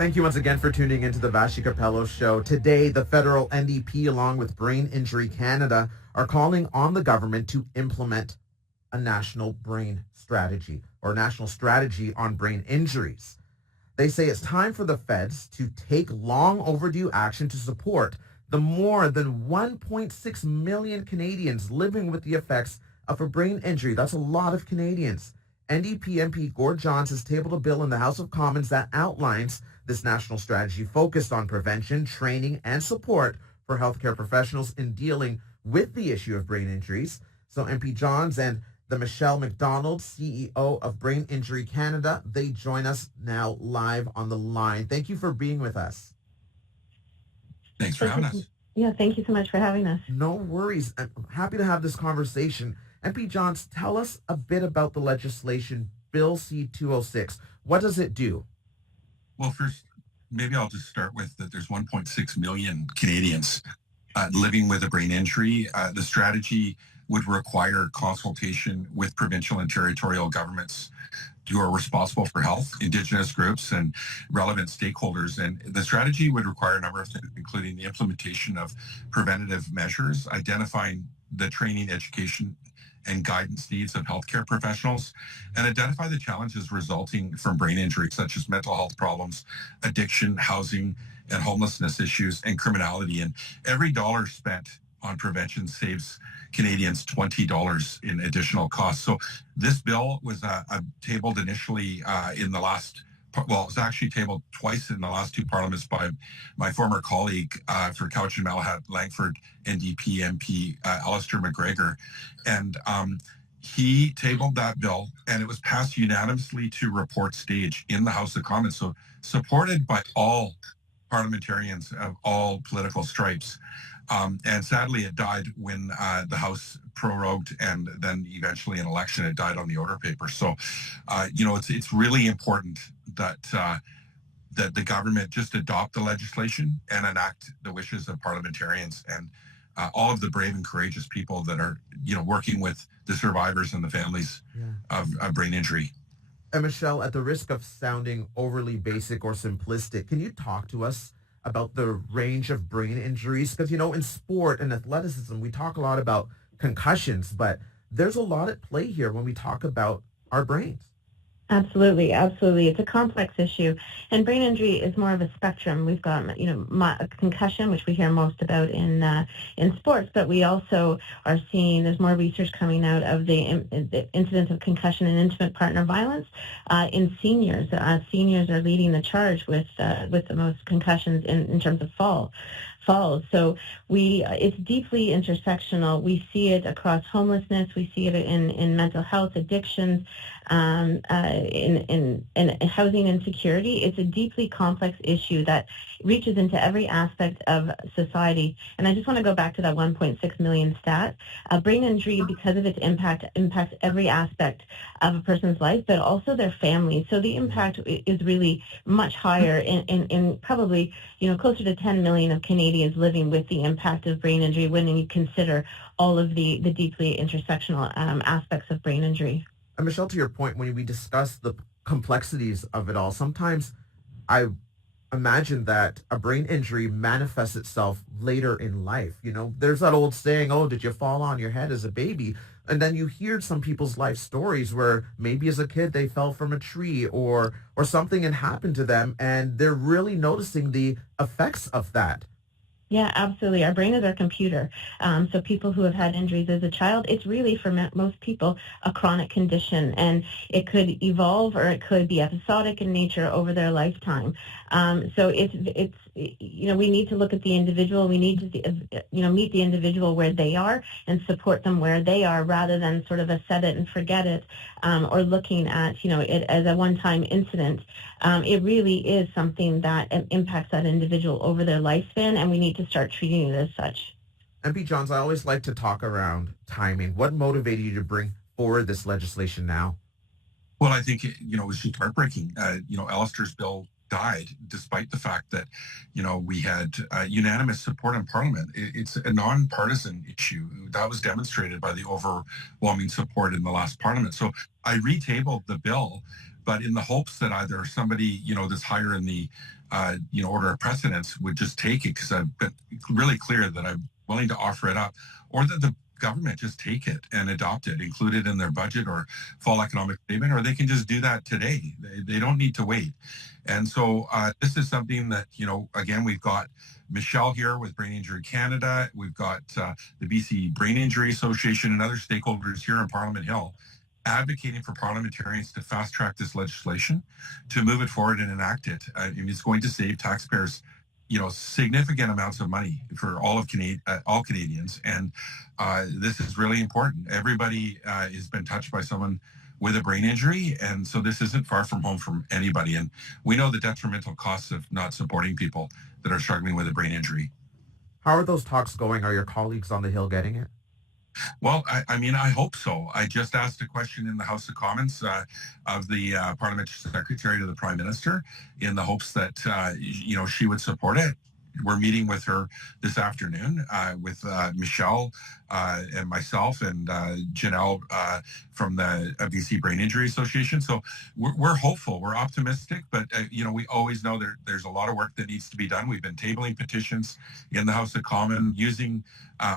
Thank you once again for tuning into the Vassy Kapelos Show. Today, the federal NDP, along with Brain Injury Canada, are calling on the government to implement a national brain strategy or national strategy on brain injuries. They say it's time for the feds to take long overdue action to support the more than 1.6 million Canadians living with the effects of a brain injury. That's a lot of Canadians. NDP MP Gord has tabled a bill in the House of Commons that outlines this national strategy focused on prevention, training, and support for healthcare professionals in dealing with the issue of brain injuries. So MP Johns and the Michelle McDonald, CEO of Brain Injury Canada, they join us now live on the line. Thank you for being with us. Thanks for having us. Yeah, thank you so much for having us. No worries. I'm happy to have this conversation. MP Johns, tell us a bit about the legislation, Bill C-206. What does it do? Well, first, maybe I'll just start with that there's 1.6 million Canadians living with a brain injury. The strategy would require consultation with provincial and territorial governments who are responsible for health, Indigenous groups, and relevant stakeholders. And the strategy would require a number of things, including the implementation of preventative measures, identifying the training, education, and guidance needs of healthcare professionals, and identify the challenges resulting from brain injury, such as mental health problems, addiction, housing, and homelessness issues, and criminality. And every dollar spent on prevention saves Canadians $20 in additional costs. So this bill was tabled initially in the last, well, it was actually tabled twice in the last two parliaments by my former colleague for Couch and Malahat Langford NDP MP, Alistair McGregor. And he tabled that bill, and it was passed unanimously to report stage in the House of Commons. So supported by all parliamentarians of all political stripes. And sadly, it died when the House prorogued, and then eventually an election, it died on the order paper. So, it's really important that that the government just adopt the legislation and enact the wishes of parliamentarians and all of the brave and courageous people that are, working with the survivors and the families of brain injury. And Michelle, at the risk of sounding overly basic or simplistic, can you talk to us about the range of brain injuries? Because, in sport and athleticism, we talk a lot about concussions, but there's a lot at play here when we talk about our brains. Absolutely. It's a complex issue, and brain injury is more of a spectrum. We've got, concussion, which we hear most about in sports, but we also are seeing there's more research coming out of the incidence of concussion and intimate partner violence in seniors. Seniors are leading the charge with the most concussions in terms of falls. So it's deeply intersectional. We see it across homelessness. We see it in mental health, addictions, in housing insecurity. It's a deeply complex issue that reaches into every aspect of society. And I just want to go back to that 1.6 million stat. Brain injury, because of its impact, impacts every aspect of a person's life, but also their family. So the impact is really much higher in probably, closer to 10 million of Canadians living with the impact of brain injury when you consider all of the deeply intersectional aspects of brain injury. And Michelle, to your point, when we discuss the complexities of it all, sometimes I imagine that a brain injury manifests itself later in life. There's that old saying, oh, did you fall on your head as a baby? And then you hear some people's life stories where maybe as a kid they fell from a tree or something had happened to them, and they're really noticing the effects of that. Yeah, absolutely. Our brain is our computer. So people who have had injuries as a child, it's really, for most people, a chronic condition. And it could evolve or it could be episodic in nature over their lifetime. So it's we need to look at the individual. We need to, meet the individual where they are and support them where they are, rather than sort of a set it and forget it, or looking at, it as a one-time incident. It really is something that impacts that individual over their lifespan, and we need to start treating it as such. MP Johns, I always like to talk around timing. What motivated you to bring forward this legislation now? Well, I think, it was just heartbreaking. Alistair's bill died despite the fact that, we had unanimous support in Parliament. It's a non-partisan issue. That was demonstrated by the overwhelming support in the last Parliament. So I retabled the bill, but in the hopes that either somebody, that's higher in the, order of precedence would just take it, because I've been really clear that I'm willing to offer it up, or that the government just take it and adopt it, include it in their budget or fall economic statement, or they can just do that today. They don't need to wait. And so this is something that, again, we've got Michelle here with Brain Injury Canada. We've got the BC Brain Injury Association and other stakeholders here in Parliament Hill advocating for parliamentarians to fast track this legislation, to move it forward and enact it. It's going to save taxpayers significant amounts of money for all Canadians. And this is really important. Everybody has been touched by someone with a brain injury. And so this isn't far from home from anybody. And we know the detrimental costs of not supporting people that are struggling with a brain injury. How are those talks going? Are your colleagues on the Hill getting it? Well, I hope so. I just asked a question in the House of Commons of the Parliamentary Secretary to the Prime Minister in the hopes that, she would support it. We're meeting with her this afternoon with Michelle and myself and Janelle from the BC Brain Injury Association. So we're hopeful, we're optimistic, but we always know there's a lot of work that needs to be done. We've been tabling petitions in the House of Commons using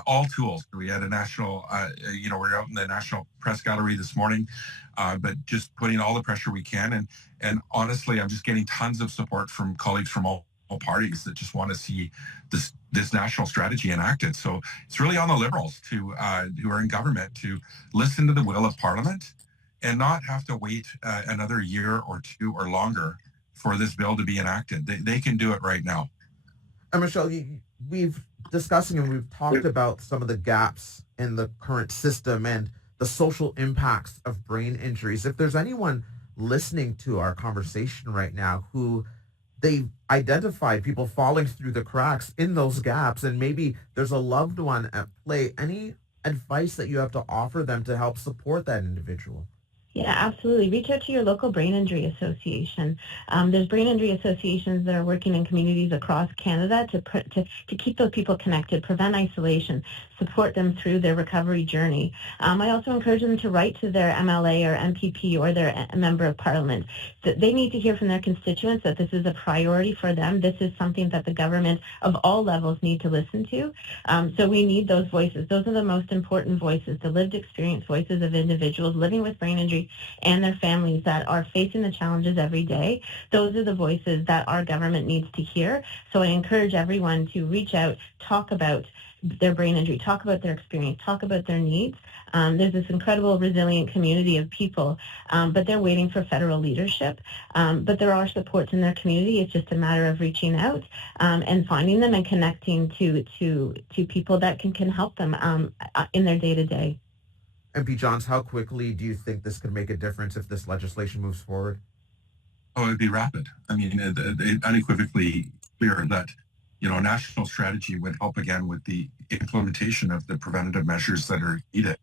all tools. We had a national, we're out in the National Press Gallery this morning, but just putting all the pressure we can. And honestly, I'm just getting tons of support from colleagues from all parties that just want to see this national strategy enacted. So it's really on the Liberals who are in government to listen to the will of Parliament and not have to wait another year or two or longer for this bill to be enacted. They can do it right now. And Michelle, we've discussing and we've talked about some of the gaps in the current system and the social impacts of brain injuries. If there's anyone listening to our conversation right now who they've identified people falling through the cracks in those gaps, and maybe there's a loved one at play, any advice that you have to offer them to help support that individual? Yeah, absolutely. Reach out to your local brain injury association. There's brain injury associations that are working in communities across Canada to keep those people connected, prevent isolation, support them through their recovery journey. I also encourage them to write to their MLA or MPP or their member of parliament. That they need to hear from their constituents that this is a priority for them. This is something that the government of all levels need to listen to. So we need those voices. Those are the most important voices, the lived experience voices of individuals living with brain injury and their families that are facing the challenges every day. Those are the voices that our government needs to hear. So I encourage everyone to reach out, talk about their brain injury, talk about their experience, talk about their needs. There's this incredible, resilient community of people, but they're waiting for federal leadership. But there are supports in their community. It's just a matter of reaching out and finding them and connecting to people that can help them in their day-to-day. MP Johns, how quickly do you think this could make a difference if this legislation moves forward? Oh, it'd be rapid. Unequivocally clear that a national strategy would help again with the implementation of the preventative measures that are needed,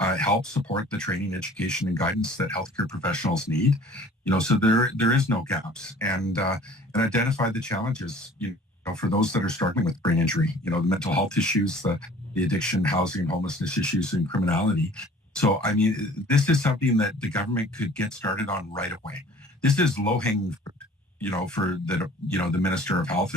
help support the training, education, and guidance that healthcare professionals need. So there is no gaps, and identify the challenges. For those that are struggling with brain injury, the mental health issues, the addiction, housing, homelessness issues, and criminality. So this is something that the government could get started on right away. This is low-hanging fruit. For the Minister of Health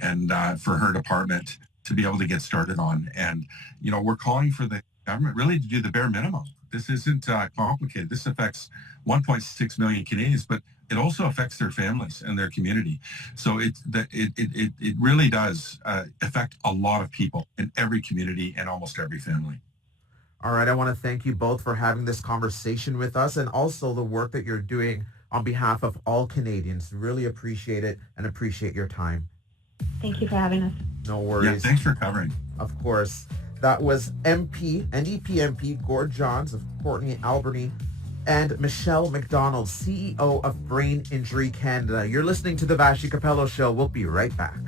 and for her department to be able to get started on. And, we're calling for the government really to do the bare minimum. This isn't complicated. This affects 1.6 million Canadians, but it also affects their families and their community. So it really does affect a lot of people in every community and almost every family. All right. I want to thank you both for having this conversation with us and also the work that you're doing on behalf of all Canadians. Really appreciate it and appreciate your time. Thank you for having us. No worries. Yeah, thanks for covering. Of course. That was NDP MP Gord Johns of Courtenay-Alberni and Michelle McDonald, CEO of Brain Injury Canada. You're listening to the Vassy Kapelos Show. We'll be right back.